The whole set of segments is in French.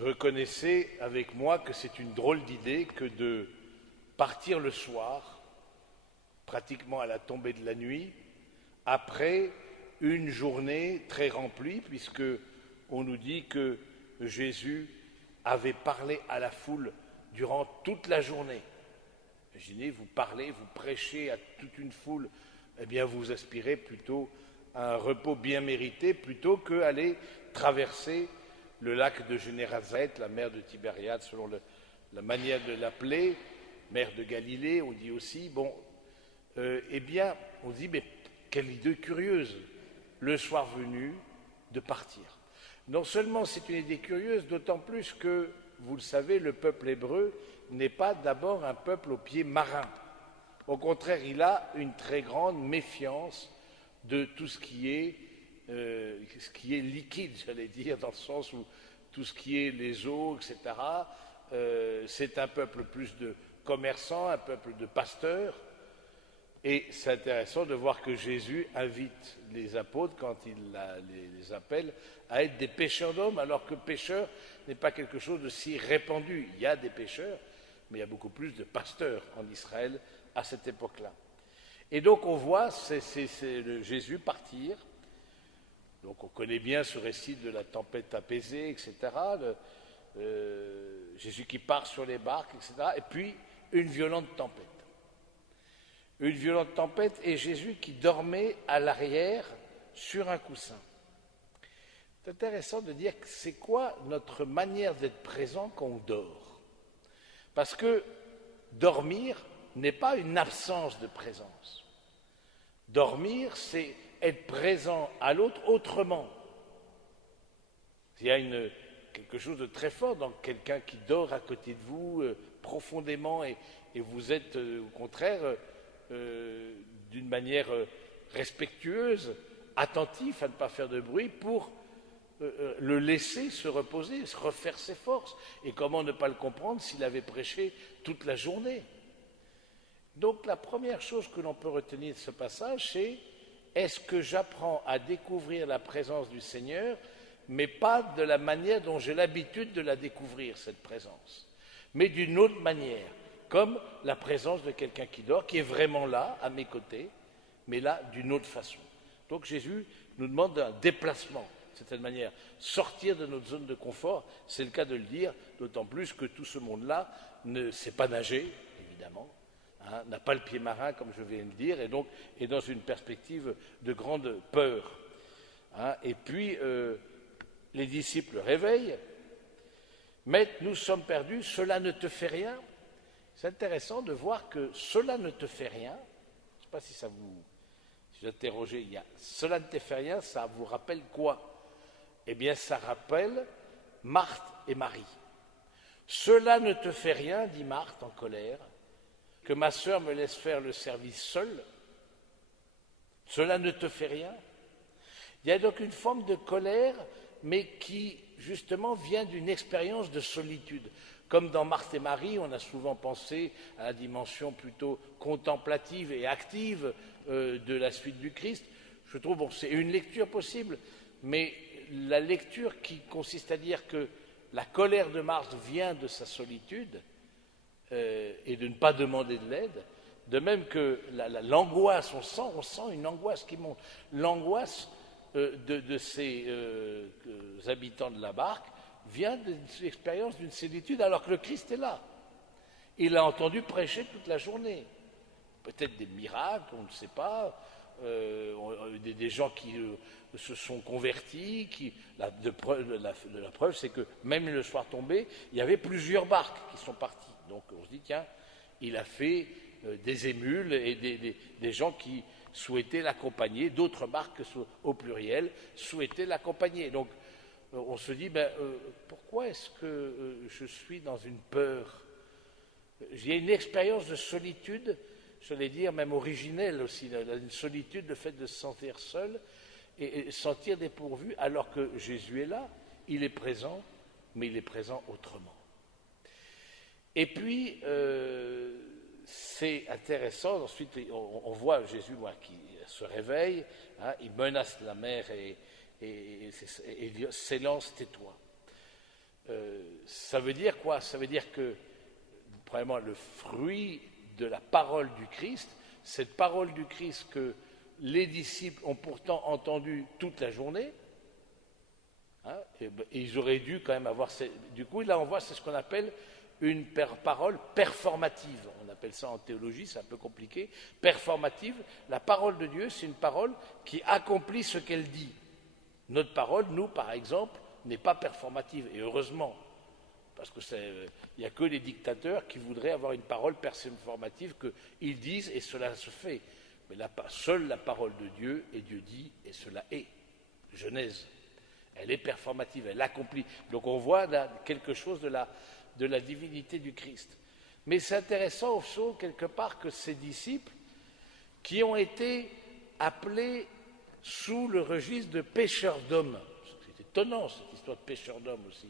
Reconnaissez avec moi que c'est une drôle d'idée que de partir le soir, pratiquement à la tombée de la nuit, après une journée très remplie, puisque on nous dit que Jésus avait parlé à la foule durant toute la journée. Imaginez, vous parlez, vous prêchez à toute une foule, eh bien vous aspirez plutôt à un repos bien mérité, plutôt qu'aller traverser le lac de Génézareth, la mer de Tibériade, selon la manière de l'appeler, mer de Galilée, on dit aussi. Bon, eh bien, on dit, mais quelle idée curieuse, le soir venu, de partir. Non seulement c'est une idée curieuse, d'autant plus que, vous le savez, le peuple hébreu n'est pas d'abord un peuple aux pieds marins. Au contraire, il a une très grande méfiance de tout ce qui est liquide, j'allais dire, dans le sens où tout ce qui est les eaux, etc., c'est un peuple plus de commerçants, un peuple de pasteurs. Et c'est intéressant de voir que Jésus invite les apôtres, quand il les appelle, à être des pêcheurs d'hommes, alors que pêcheur n'est pas quelque chose de si répandu. Il y a des pêcheurs, mais il y a beaucoup plus de pasteurs en Israël à cette époque-là. Et donc on voit Jésus partir. Donc on connaît bien ce récit de la tempête apaisée, etc. Jésus qui part sur les barques, etc. Et puis une violente tempête. Une violente tempête et Jésus qui dormait à l'arrière sur un coussin. C'est intéressant de dire que c'est quoi notre manière d'être présent quand on dort. Parce que dormir n'est pas une absence de présence. Dormir, c'est être présent à l'autre autrement. Il y a quelque chose de très fort dans quelqu'un qui dort à côté de vous profondément et vous êtes au contraire d'une manière respectueuse, attentif à ne pas faire de bruit pour le laisser se reposer, se refaire ses forces. Et comment ne pas le comprendre s'il avait prêché toute la journée? Donc la première chose que l'on peut retenir de ce passage, c'est est-ce que j'apprends à découvrir la présence du Seigneur, mais pas de la manière dont j'ai l'habitude de la découvrir, cette présence, mais d'une autre manière, comme la présence de quelqu'un qui dort, qui est vraiment là, à mes côtés, mais là, d'une autre façon. Donc Jésus nous demande un déplacement, de certaine manière. Sortir de notre zone de confort, c'est le cas de le dire, d'autant plus que tout ce monde-là ne sait pas nager, évidemment, n'a pas le pied marin, comme je viens de le dire, et donc est dans une perspective de grande peur. Et puis, les disciples réveillent. Maître, nous sommes perdus, cela ne te fait rien. C'est intéressant de voir que cela ne te fait rien. Je ne sais pas si ça vous... Si j'interrogeais, cela ne te fait rien, ça vous rappelle quoi? Eh bien, ça rappelle Marthe et Marie. Cela ne te fait rien, dit Marthe en colère, que ma sœur me laisse faire le service seule. Cela ne te fait rien. Il y a donc une forme de colère, mais qui, justement, vient d'une expérience de solitude. Comme dans Marthe et Marie, on a souvent pensé à la dimension plutôt contemplative et active de la suite du Christ. Je trouve, bon, c'est une lecture possible, mais la lecture qui consiste à dire que la colère de Marthe vient de sa solitude et de ne pas demander de l'aide, de même que l'angoisse, on sent une angoisse qui monte. L'angoisse de ces habitants de la barque vient de l'expérience d'une solitude alors que le Christ est là. Il a entendu prêcher toute la journée. Peut-être des miracles, on ne sait pas, des gens qui se sont convertis, la preuve c'est que même le soir tombé, il y avait plusieurs barques qui sont parties. Donc on se dit, tiens, il a fait des émules et des gens qui souhaitaient l'accompagner, d'autres barques au pluriel souhaitaient l'accompagner. Donc on se dit, pourquoi est-ce que je suis dans une peur? J'ai une expérience de solitude, j'allais dire même originelle aussi, une solitude, le fait de se sentir seul et sentir dépourvu, alors que Jésus est là, il est présent, mais il est présent autrement. Et puis, c'est intéressant, ensuite on voit Jésus qui se réveille, il menace la mer et s'élance, tais-toi. Ça veut dire quoi? Ça veut dire que, premièrement, le fruit de la parole du Christ, cette parole du Christ que les disciples ont pourtant entendue toute la journée, hein, et ils auraient dû quand même avoir... Du coup, là, on voit, c'est ce qu'on appelle une parole performative. On appelle ça en théologie, c'est un peu compliqué. Performative, la parole de Dieu, c'est une parole qui accomplit ce qu'elle dit. Notre parole, nous, par exemple, n'est pas performative, et heureusement, parce qu'il n'y a que les dictateurs qui voudraient avoir une parole performative qu'ils disent et cela se fait. Mais seule la parole de Dieu, et Dieu dit, et cela est. Genèse. Elle est performative, elle accomplit. Donc on voit là quelque chose de la divinité du Christ. Mais c'est intéressant aussi, quelque part, que ces disciples, qui ont été appelés sous le registre de pêcheurs d'hommes, c'est étonnant cette histoire de pêcheurs d'hommes aussi.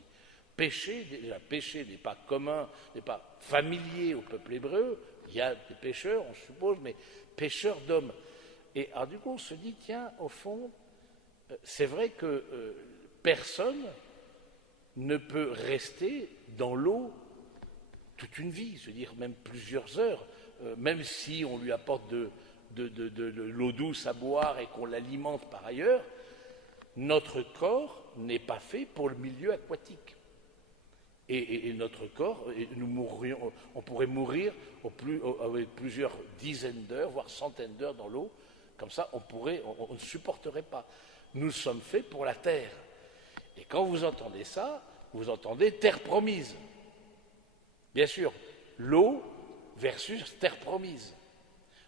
Péché, déjà, péché n'est pas commun, n'est pas familier au peuple hébreu, il y a des pêcheurs, on suppose, mais pêcheurs d'hommes. Et alors du coup, on se dit, tiens, au fond, c'est vrai que personne ne peut rester dans l'eau toute une vie, je veux dire même plusieurs heures, même si on lui apporte de l'eau douce à boire et qu'on l'alimente par ailleurs, notre corps n'est pas fait pour le milieu aquatique. Et notre corps, on pourrait mourir avec plusieurs dizaines d'heures, voire centaines d'heures dans l'eau, comme ça on ne supporterait pas. Nous sommes faits pour la terre. Et quand vous entendez ça, vous entendez terre promise. Bien sûr, l'eau versus terre promise.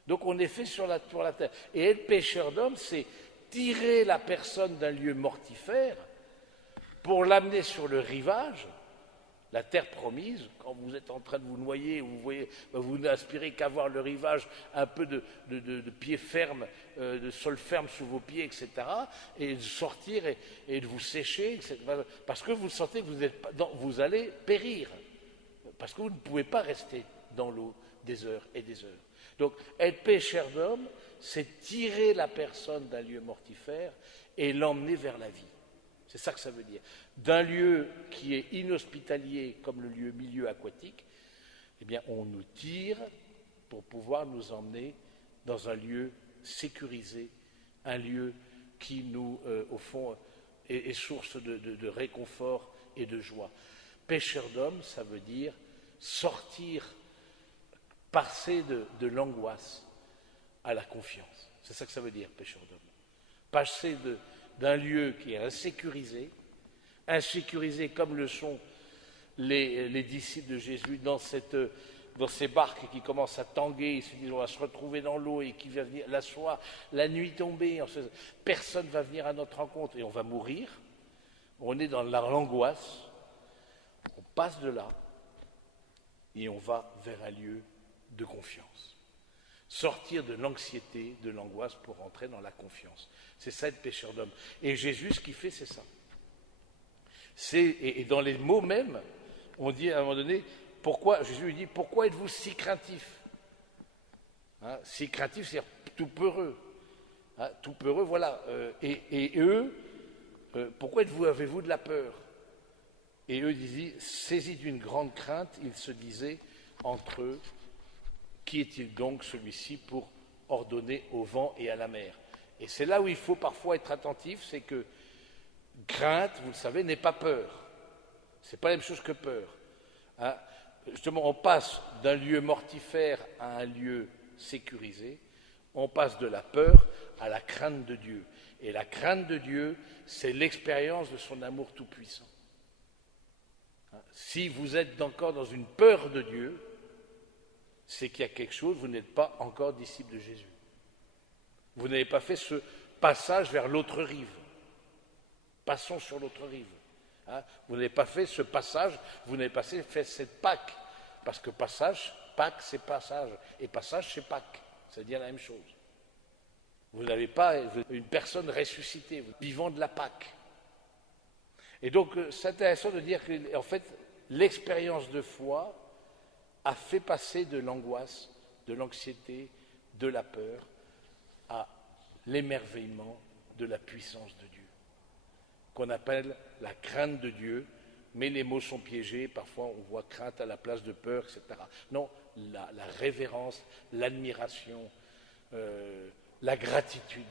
Donc on est fait pour la terre. Et être pêcheur d'hommes, c'est tirer la personne d'un lieu mortifère pour l'amener sur le rivage, la terre promise. Quand vous êtes en train de vous noyer, vous n'aspirez qu'à voir le rivage, un peu de pied ferme, de sol ferme sous vos pieds, etc. Et de sortir et de vous sécher, etc. Parce que vous sentez que vous allez périr. Parce que vous ne pouvez pas rester dans l'eau des heures et des heures. Donc, être pêcheur d'hommes, c'est tirer la personne d'un lieu mortifère et l'emmener vers la vie. C'est ça que ça veut dire. D'un lieu qui est inhospitalier, comme le milieu aquatique, eh bien, on nous tire pour pouvoir nous emmener dans un lieu sécurisé, un lieu qui nous, au fond, est source de réconfort et de joie. Pêcheur d'hommes, ça veut dire sortir, passer de l'angoisse à la confiance. C'est ça que ça veut dire, pêcheur d'hommes. Passer d'un lieu qui est insécurisé comme le sont les disciples de Jésus dans ces barques qui commencent à tanguer, ils se disent on va se retrouver dans l'eau et qui va venir la nuit tombée, personne ne va venir à notre rencontre et on va mourir. On est dans l'angoisse, on passe de là et on va vers un lieu de confiance. Sortir de l'anxiété, de l'angoisse pour entrer dans la confiance. C'est ça être pêcheur d'hommes. Et Jésus, ce qu'il fait, c'est ça. Et dans les mots mêmes, on dit à un moment donné, Jésus lui dit, pourquoi êtes-vous si craintifs? Si craintifs, c'est-à-dire tout peureux. Tout peureux, voilà. Et eux, pourquoi avez-vous de la peur? Et eux disaient, saisis d'une grande crainte, ils se disaient entre eux, qui est-il donc celui-ci pour ordonner au vent et à la mer? Et c'est là où il faut parfois être attentif, c'est que crainte, vous le savez, n'est pas peur. C'est pas la même chose que peur. Justement, on passe d'un lieu mortifère à un lieu sécurisé, on passe de la peur à la crainte de Dieu. Et la crainte de Dieu, c'est l'expérience de son amour tout-puissant. Si vous êtes encore dans une peur de Dieu, c'est qu'il y a quelque chose, vous n'êtes pas encore disciple de Jésus. Vous n'avez pas fait ce passage vers l'autre rive. Passons sur l'autre rive. Vous n'avez pas fait ce passage, vous n'avez pas fait cette Pâque. Parce que Pâque, c'est passage. Et passage, c'est Pâque. C'est-à-dire la même chose. Vous n'avez pas une personne ressuscitée, vivant de la Pâque. Et donc, c'est intéressant de dire qu'en fait, l'expérience de foi a fait passer de l'angoisse, de l'anxiété, de la peur, à l'émerveillement de la puissance de Dieu, qu'on appelle la crainte de Dieu, mais les mots sont piégés, parfois on voit crainte à la place de peur, etc. Non, la révérence, l'admiration, la gratitude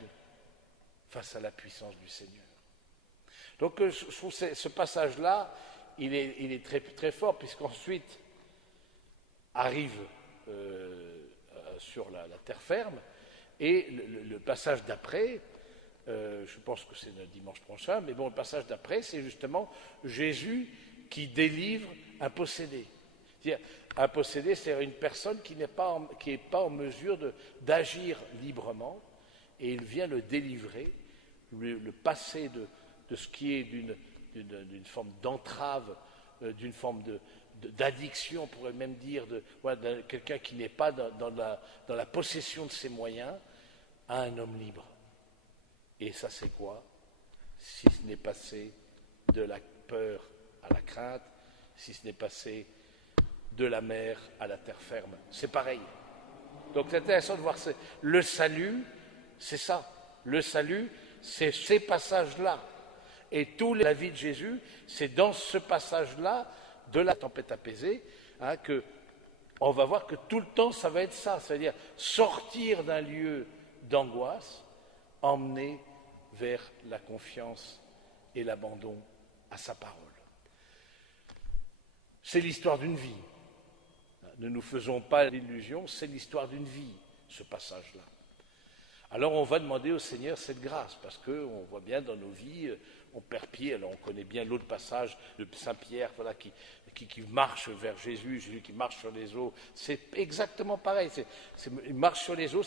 face à la puissance du Seigneur. Donc je trouve ce passage-là, il est très, très fort, puisqu'ensuite arrive sur la terre ferme, et le passage d'après, je pense que c'est le dimanche prochain, mais bon, le passage d'après, c'est justement Jésus qui délivre un possédé. C'est-à-dire, un possédé, c'est une personne qui n'est pas en mesure d'agir librement, et il vient le délivrer, le passer de ce qui est d'une forme d'entrave, d'une forme d'addiction, on pourrait même dire, de quelqu'un qui n'est pas dans la possession de ses moyens, à un homme libre. Et ça, c'est quoi? Si ce n'est passé de la peur à la crainte, si ce n'est passé de la mer à la terre ferme, c'est pareil. Donc c'est intéressant de voir le salut, c'est ça. Le salut, c'est ces passages-là. Et toute la vie de Jésus, c'est dans ce passage-là de la tempête apaisée, que on va voir que tout le temps, ça va être ça, c'est-à-dire sortir d'un lieu d'angoisse, emmener vers la confiance et l'abandon à sa parole. C'est l'histoire d'une vie. Ne nous faisons pas l'illusion, c'est l'histoire d'une vie, ce passage-là. Alors on va demander au Seigneur cette grâce, parce qu'on voit bien dans nos vies, on perd pied. Alors on connaît bien l'autre passage de Saint-Pierre, voilà, qui marche vers Jésus, Jésus qui marche sur les eaux. C'est exactement pareil. Il marche sur les eaux,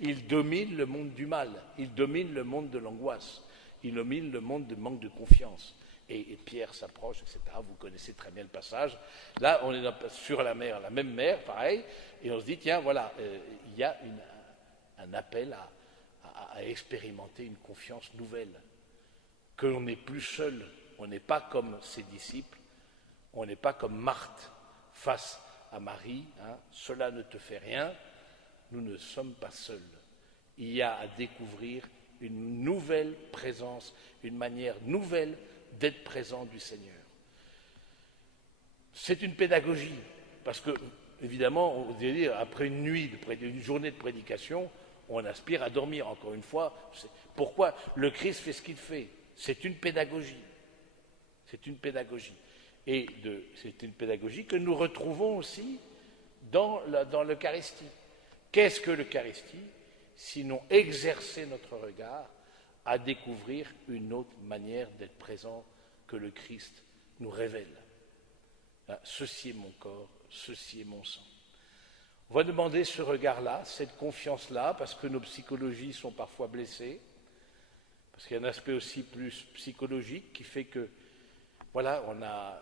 il domine le monde du mal, il domine le monde de l'angoisse, il domine le monde de manque de confiance. Et Pierre s'approche, etc. Vous connaissez très bien le passage. Là, on est sur la mer, la même mer, pareil, et on se dit, tiens, voilà, il y a un appel à expérimenter une confiance nouvelle, que l'on n'est plus seul, on n'est pas comme ses disciples, on n'est pas comme Marthe face à Marie, cela ne te fait rien, nous ne sommes pas seuls. Il y a à découvrir une nouvelle présence, une manière nouvelle d'être présent du Seigneur. C'est une pédagogie, parce que, évidemment, on veut dire, après une journée de prédication, on aspire à dormir. Encore une fois, pourquoi le Christ fait ce qu'il fait? C'est une pédagogie. C'est une pédagogie. Et c'est une pédagogie que nous retrouvons aussi dans l'Eucharistie. Qu'est-ce que l'Eucharistie? Sinon exercer notre regard à découvrir une autre manière d'être présent que le Christ nous révèle. Ceci est mon corps, ceci est mon sang. On va demander ce regard-là, cette confiance-là, parce que nos psychologies sont parfois blessées, parce qu'il y a un aspect aussi plus psychologique qui fait que, voilà, on a,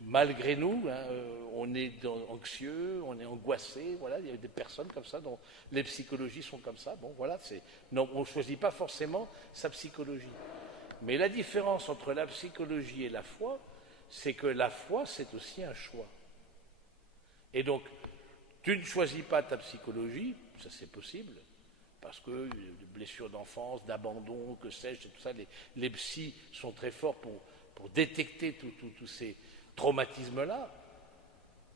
malgré nous, on est anxieux, on est angoissé, voilà, il y a des personnes comme ça dont les psychologies sont comme ça. Bon, voilà, non, on ne choisit pas forcément sa psychologie. Mais la différence entre la psychologie et la foi, c'est que la foi, c'est aussi un choix. Et donc, tu ne choisis pas ta psychologie, ça c'est possible, parce que de blessures d'enfance, d'abandon, que sais-je, tout ça, les psys sont très forts pour détecter tous ces traumatismes-là.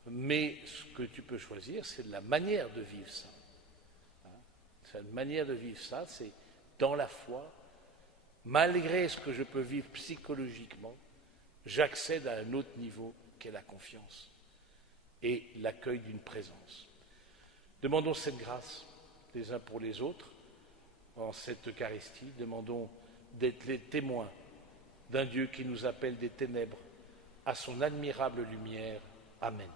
Mais ce que tu peux choisir, c'est la manière de vivre ça. C'est la manière de vivre ça, c'est dans la foi, malgré ce que je peux vivre psychologiquement, j'accède à un autre niveau qu'est la confiance et l'accueil d'une présence. Demandons cette grâce les uns pour les autres en cette Eucharistie. Demandons d'être les témoins d'un Dieu qui nous appelle des ténèbres à son admirable lumière. Amen.